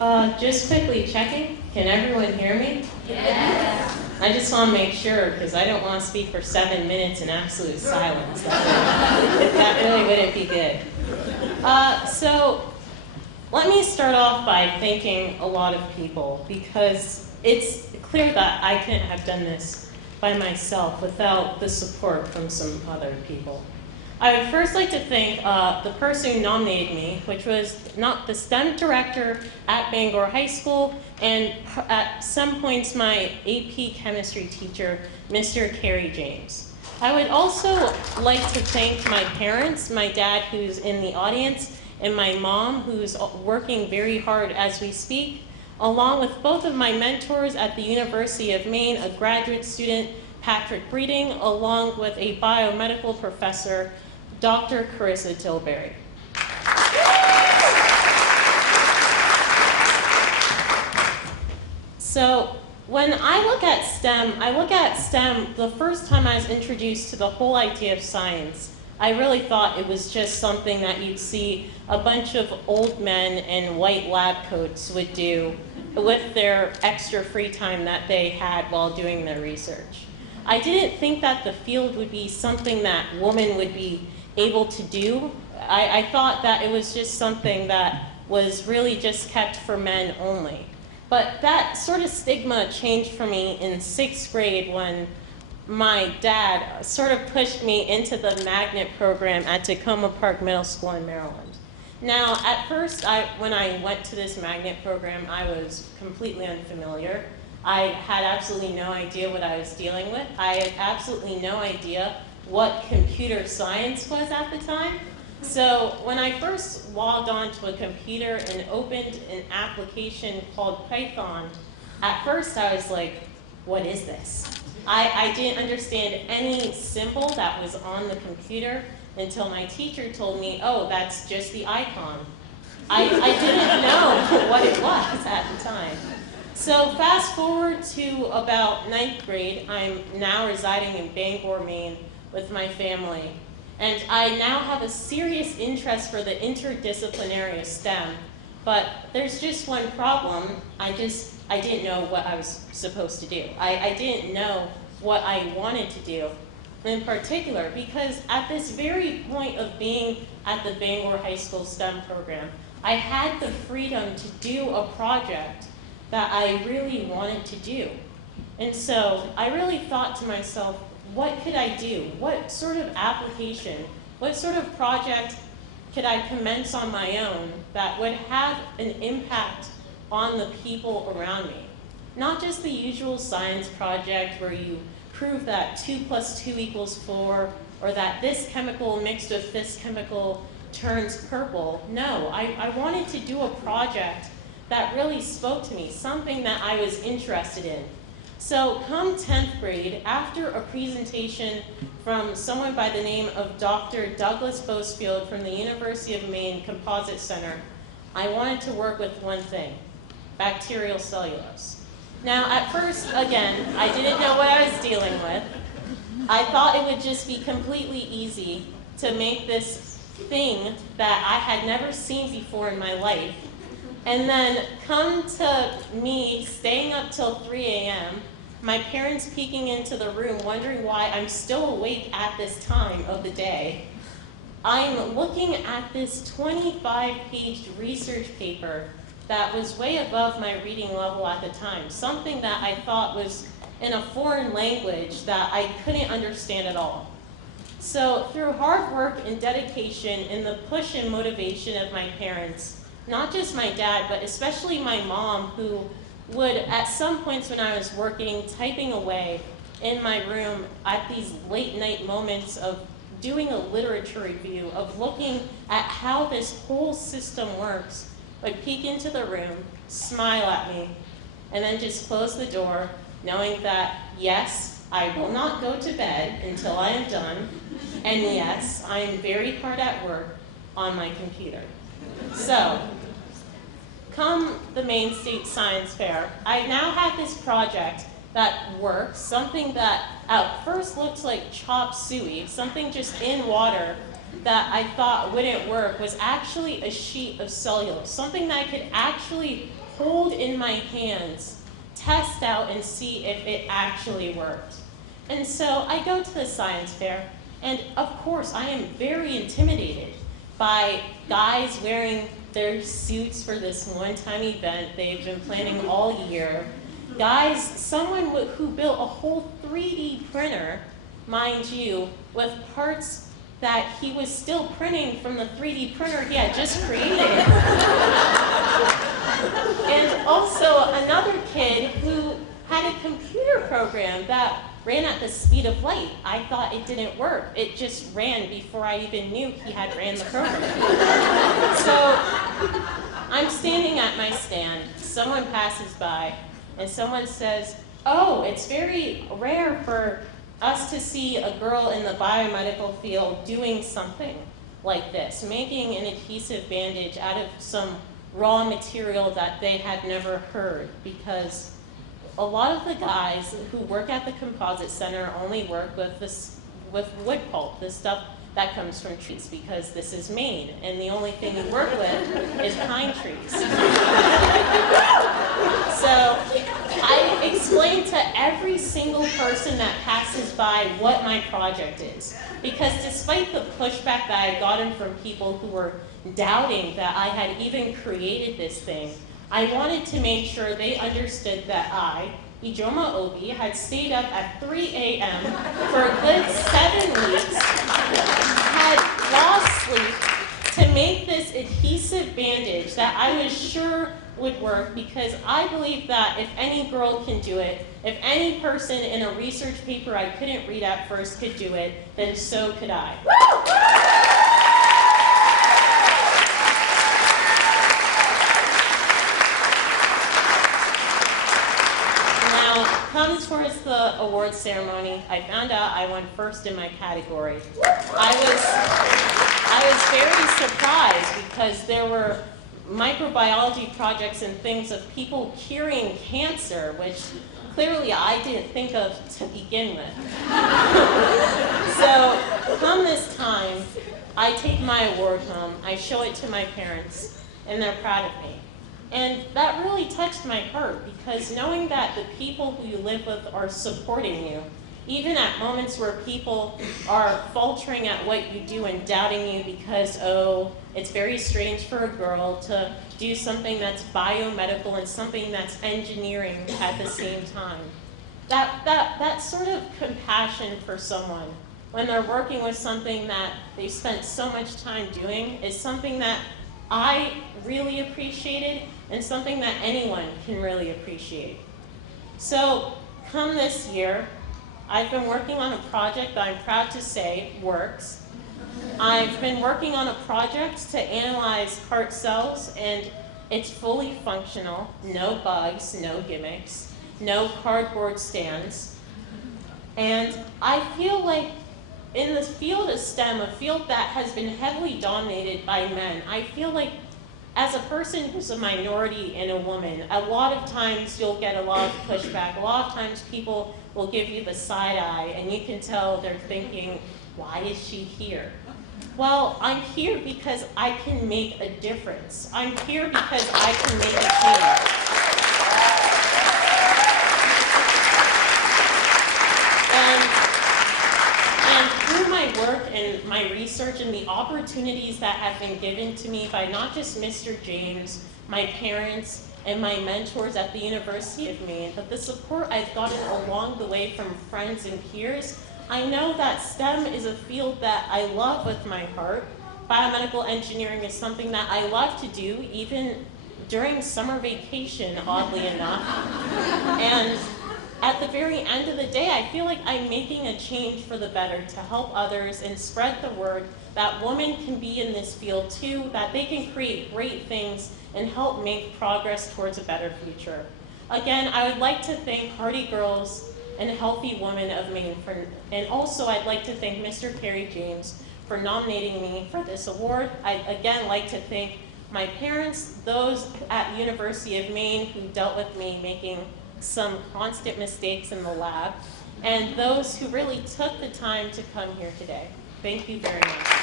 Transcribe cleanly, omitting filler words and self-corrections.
Just quickly checking. Can everyone hear me? Yeah. I just want to make sure because I don't want to speak for 7 minutes in absolute silence. That really wouldn't be good. So let me start off by thanking a lot of people because it's clear that I couldn't have done this by myself without the support from some other people. I would first like to thank the person who nominated me, which was not the STEM director at Bangor High School, and at some points my AP chemistry teacher, Mr. Kerry James. I would also like to thank my parents, my dad who's in the audience, and my mom who's working very hard as we speak, along with both of my mentors at the University of Maine, a graduate student, Patrick Breeding, along with a biomedical professor, Dr. Carissa Tilbury. So when I look at STEM, the first time I was introduced to the whole idea of science, I really thought it was just something that you'd see a bunch of old men in white lab coats would do with their extra free time that they had while doing their research. I didn't think that the field would be something that women would be able to do. I thought that it was just something that was really just kept for men only. But that sort of stigma changed for me in 6th grade when my dad sort of pushed me into the magnet program at Tacoma Park Middle School in Maryland. Now, at first, when I went to this magnet program, I was completely unfamiliar. I had absolutely no idea what I was dealing with. I had absolutely no idea what computer science was at the time. So when I first logged onto a computer and opened an application called Python, at first I was like, what is this? I didn't understand any symbol that was on the computer until my teacher told me, oh, that's just the icon. I didn't know what it was at the time. So fast forward to about 9th grade, I'm now residing in Bangor, Maine with my family. And I now have a serious interest for the interdisciplinary of STEM, but there's just one problem. I didn't know what I was supposed to do. I didn't know what I wanted to do in particular, because at this very point of being at the Bangor High School STEM program, I had the freedom to do a project that I really wanted to do. And so I really thought to myself, what could I do? What sort of application, what sort of project could I commence on my own that would have an impact on the people around me? Not just the usual science project where you prove that 2 + 2 = 4, or that this chemical mixed with this chemical turns purple. No, I wanted to do a project that really spoke to me, something that I was interested in. So come 10th grade, after a presentation from someone by the name of Dr. Douglas Boasfield from the University of Maine Composite Center, I wanted to work with one thing, bacterial cellulose. Now at first, again, I didn't know what I was dealing with. I thought it would just be completely easy to make this thing that I had never seen before in my life. And then come to me staying up till 3 a.m., my parents peeking into the room wondering why I'm still awake at this time of the day. I'm looking at this 25-page research paper that was way above my reading level at the time, something that I thought was in a foreign language that I couldn't understand at all. So through hard work and dedication and the push and motivation of my parents, not just my dad, but especially my mom, who would, at some points when I was working, typing away in my room at these late night moments of doing a literature review, of looking at how this whole system works, would peek into the room, smile at me, and then just close the door, knowing that, yes, I will not go to bed until I am done, and yes, I am very hard at work on my computer. So, come the Maine State Science Fair, I now have this project that works, something that at first looks like chop suey, something just in water that I thought wouldn't work was actually a sheet of cellulose, something that I could actually hold in my hands, test out, and see if it actually worked. And so I go to the science fair, and of course I am very intimidated by guys wearing their suits for this one-time event they've been planning all year. Guys, someone who built a whole 3D printer, mind you, with parts that he was still printing from the 3D printer he had just created. And also another kid who had a computer program that ran at the speed of light. I thought it didn't work. It just ran before I even knew he had ran the program. So I'm standing at my stand, someone passes by, and someone says, "Oh, it's very rare for us to see a girl in the biomedical field doing something like this, making an adhesive bandage out of some raw material that they had never heard," because a lot of the guys who work at the Composite Center only work with wood pulp, the stuff that comes from trees, because this is Maine, and the only thing you work with is pine trees. So I explained to every single person that passes by what my project is, because despite the pushback that I had gotten from people who were doubting that I had even created this thing, I wanted to make sure they understood that I, Ijeoma Obi, had stayed up at 3 a.m. for a good 7 weeks, had lost sleep to make this adhesive bandage that I was sure would work, because I believe that if any girl can do it, if any person in a research paper I couldn't read at first could do it, then so could I. Comes towards the awards ceremony, I found out I won first in my category. I was very surprised because there were microbiology projects and things of people curing cancer, which clearly I didn't think of to begin with. So come this time, I take my award home, I show it to my parents, and they're proud of me. And that really touched my heart, because knowing that the people who you live with are supporting you, even at moments where people are faltering at what you do and doubting you because, oh, it's very strange for a girl to do something that's biomedical and something that's engineering at the same time. That sort of compassion for someone when they're working with something that they spent so much time doing is something that I really appreciated, and something that anyone can really appreciate. So come this year, I've been working on a project that I'm proud to say works. I've been working on a project to analyze heart cells, and it's fully functional, no bugs, no gimmicks, no cardboard stands. And I feel like in the field of STEM, a field that has been heavily dominated by men, I feel like as a person who's a minority and a woman, a lot of times you'll get a lot of pushback. A lot of times people will give you the side eye, and you can tell they're thinking, why is she here? Well, I'm here because I can make a difference. I'm here because I can make a change. And through my work and my research and the opportunities that have been given to me by not just Mr. James, my parents, and my mentors at the University of Maine, but the support I've gotten along the way from friends and peers, I know that STEM is a field that I love with my heart. Biomedical engineering is something that I love to do, even during summer vacation, oddly enough. And at the very end of the day, I feel like I'm making a change for the better to help others and spread the word that women can be in this field too, that they can create great things and help make progress towards a better future. Again, I would like to thank Hardy Girls and Healthy Women of Maine, and also I'd like to thank Mr. Kerry James for nominating me for this award. I'd again like to thank my parents, those at the University of Maine who dealt with me making some constant mistakes in the lab, and those who really took the time to come here today. Thank you very much.